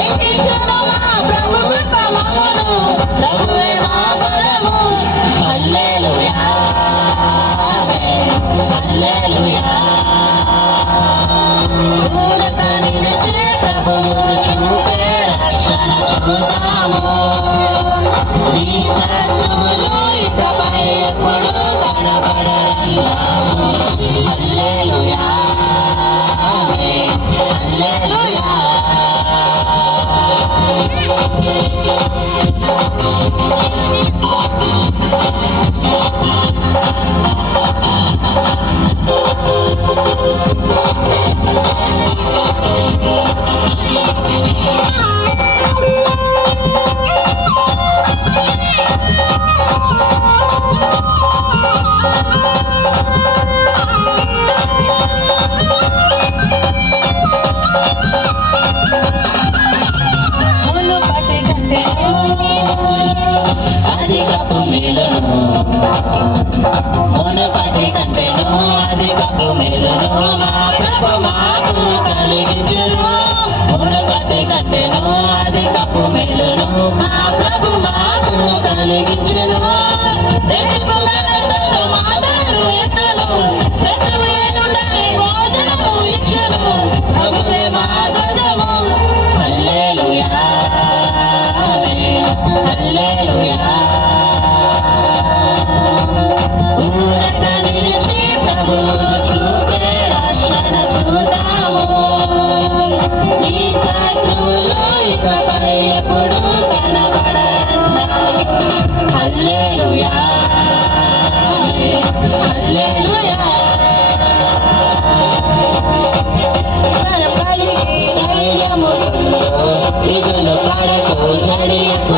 ఎక్కించును మా ప్రభు కృప మమ్మును, ప్రభువే మా బలము. హల్లెలూయా ఆమేన్, హల్లెలూయా. ఊరక నిలిచి ప్రభువును చూపే రక్షణ చూద్దాము. ఈ శత్రువులు ఇకపై ఎప్పుడు కనబడరన్నాము. హల్లెలూయా ఆమేన్, హల్లెలూయా. అధికపు మేలును మునుపటి కంటెను, అధికపు మేలును మా ప్రభు మాకు కలిగించును. మునుపటి కంటెను, అధికపు మేలును మా ప్రభు మాకు కలిగించును. రెట్టింపుల రెక్కలు మాటలు ఎత్తును, శత్రువే నుండని భోజనము ఇచ్చును. ప్రభువే మా ధ్వజము. హల్లెలూయా ఆమేన్, హల్లెలూయా. ఊరక నిలిచి ప్రభువును చూపే రక్షణ చూద్దాము. ఈ శత్రువులు ఇకపై ఎప్పుడు కనబడరన్నాము. హల్లెలూయా ఆమేన్, హల్లెలూయా. ధైర్యము ఇగులు పడకు, జడియకు